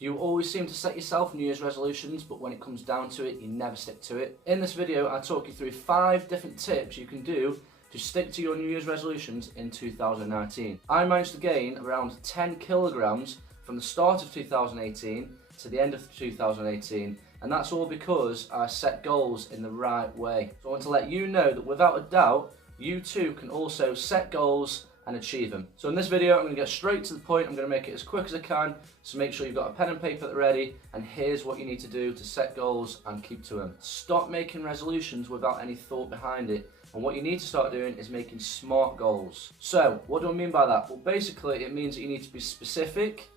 Do you always seem to set yourself New Year's resolutions, but when it comes down to it, you never stick to it? In this video, I talk you through 5 different tips you can do to stick to your New Year's resolutions in 2019. I managed to gain around 10 kilograms from the start of 2018 to the end of 2018, and that's all because I set goals in the right way. So I want to let you know that without a doubt, you too can also set goals and achieve them. So in this video, I'm going to get straight to the point. I'm going to make it as quick as I can, so make sure you've got a pen and paper ready, and here's what you need to do to set goals and keep to them. Stop making resolutions without any thought behind it, and what you need to start doing is making smart goals. So what do I mean by that? Well, basically it means that you need to be specific,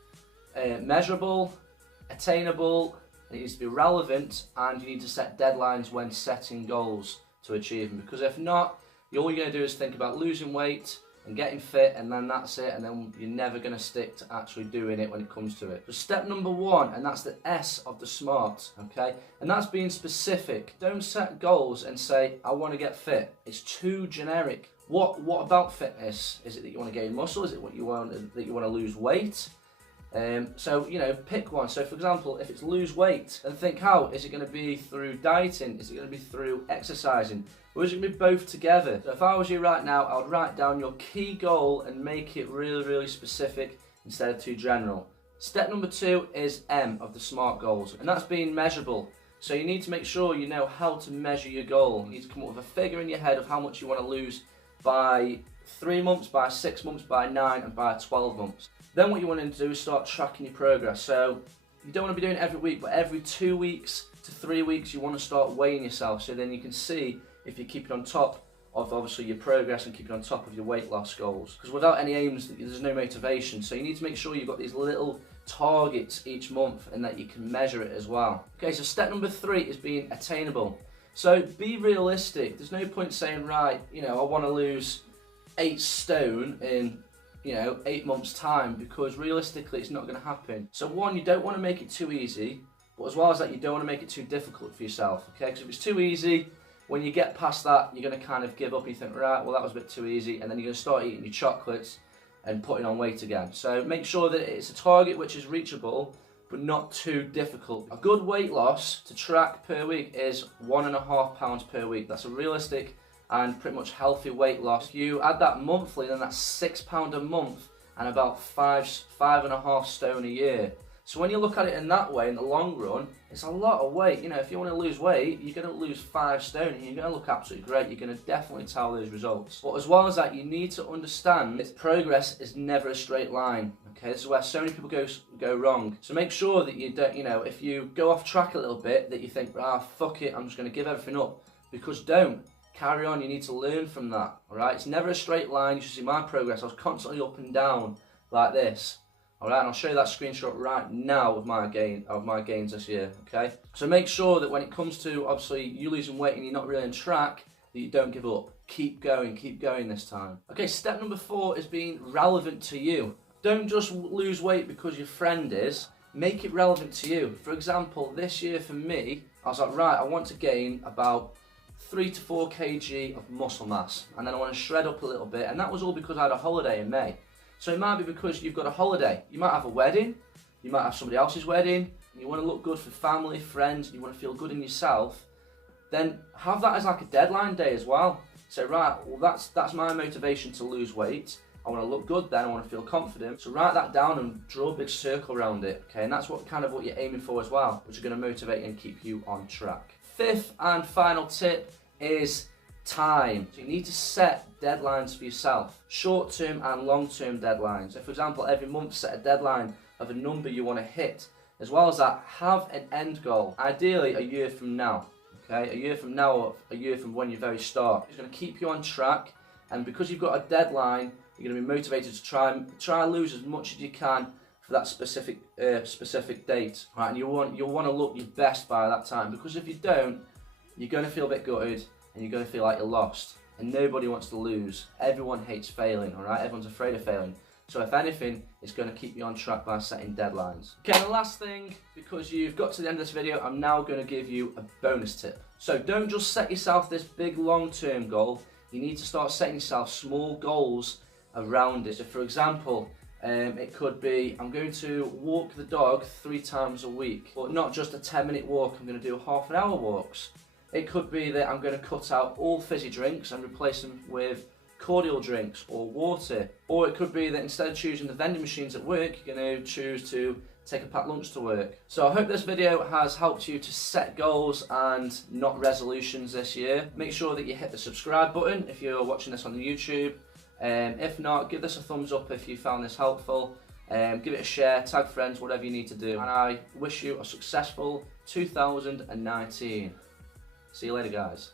measurable, attainable, it needs to be relevant, and you need to set deadlines when setting goals to achieve them, because if not, all you're going to do is think about losing weight and getting fit, and then that's it, and then you're never going to stick to actually doing it when it comes to it. So step number 1, and that's the S of the SMART, okay? And that's being specific. Don't set goals and say, I want to get fit. It's too generic. What about fitness? Is it that you want to gain muscle? Is it that you want to lose weight? So, you know, pick one. So for example, if it's lose weight, then think, how is it going to be through dieting? Is it going to be through exercising? Or is it going to be both together? So if I was you right now, I would write down your key goal and make it really, really specific instead of too general. Step number 2 is M of the SMART goals, and that's being measurable. So you need to make sure you know how to measure your goal. You need to come up with a figure in your head of how much you want to lose by 3 months, by 6 months, by 9, and by 12 months. Then what you want to do is start tracking your progress. So you don't want to be doing it every week, but every 2 weeks to 3 weeks you want to start weighing yourself, so then you can see if you're keeping on top of obviously your progress and keeping on top of your weight loss goals. Because without any aims, there's no motivation. So you need to make sure you've got these little targets each month and that you can measure it as well. Okay, so step number 3 is being attainable. So be realistic. There's no point saying, right, you know, I want to lose 8 stone in 8 months time, because realistically it's not going to happen. So one, you don't want to make it too easy, but as well as that, you don't want to make it too difficult for yourself, okay? Because if it's too easy, when you get past that, you're going to kind of give up and you think, right, well that was a bit too easy, and then you're going to start eating your chocolates and putting on weight again. So make sure that it's a target which is reachable, but not too difficult. A good weight loss to track per week is 1.5 pounds per week. That's a realistic and pretty much healthy weight loss. If you add that monthly, then that's £6 a month and about 5.5 stone a year. So when you look at it in that way, in the long run, it's a lot of weight. You know, if you want to lose weight, you're going to lose 5 stone and you're going to look absolutely great. You're going to definitely tell those results. But as well as that, you need to understand that progress is never a straight line. Okay, this is where so many people go wrong. So make sure that you don't, if you go off track a little bit, that you think, fuck it, I'm just going to give everything up. Because don't. Carry on, you need to learn from that, alright? It's never a straight line. You should see my progress. I was constantly up and down like this, alright? And I'll show you that screenshot right now of my gains this year, okay? So make sure that when it comes to, obviously, you losing weight and you're not really on track, that you don't give up. Keep going this time. Okay, step number 4 is being relevant to you. Don't just lose weight because your friend is. Make it relevant to you. For example, this year for me, I was like, right, I want to gain about 3 to 4 kg of muscle mass, and then I want to shred up a little bit, and that was all because I had a holiday in May. So it might be because you've got a holiday, you might have a wedding, you might have somebody else's wedding, and you want to look good for family, friends, and you want to feel good in yourself, then have that as like a deadline day as well. So right, well that's my motivation to lose weight. I want to look good then, I want to feel confident. So write that down and draw a big circle around it, okay? And that's what you're aiming for as well, which is going to motivate and keep you on track. 5th and final tip is time. So you need to set deadlines for yourself, short-term and long-term deadlines. So for example, every month set a deadline of a number you want to hit. As well as that, have an end goal, ideally a year from now, okay? A year from now, or a year from when you very start. It's going to keep you on track, and because you've got a deadline, you're going to be motivated to try and lose as much as you can for that specific date, right? And you'll want to look your best by that time, because if you don't, you're going to feel a bit gutted and you're going to feel like you're lost. And nobody wants to lose. Everyone hates failing, all right? Everyone's afraid of failing. So if anything, it's going to keep you on track by setting deadlines. Okay, and the last thing, because you've got to the end of this video, I'm now going to give you a bonus tip. So don't just set yourself this big long-term goal. You need to start setting yourself small goals around it. So for example, It could be I'm going to walk the dog 3 times a week, but not just a 10-minute walk, I'm going to do half-an-hour walks. It could be that I'm going to cut out all fizzy drinks and replace them with cordial drinks or water. Or it could be that instead of choosing the vending machines at work, you're going to choose to take a packed lunch to work. So I hope this video has helped you to set goals and not resolutions this year. Make sure that you hit the subscribe button if you're watching this on the YouTube. If not, give this a thumbs up if you found this helpful. Give it a share, tag friends, whatever you need to do. And I wish you a successful 2019. See you later, guys.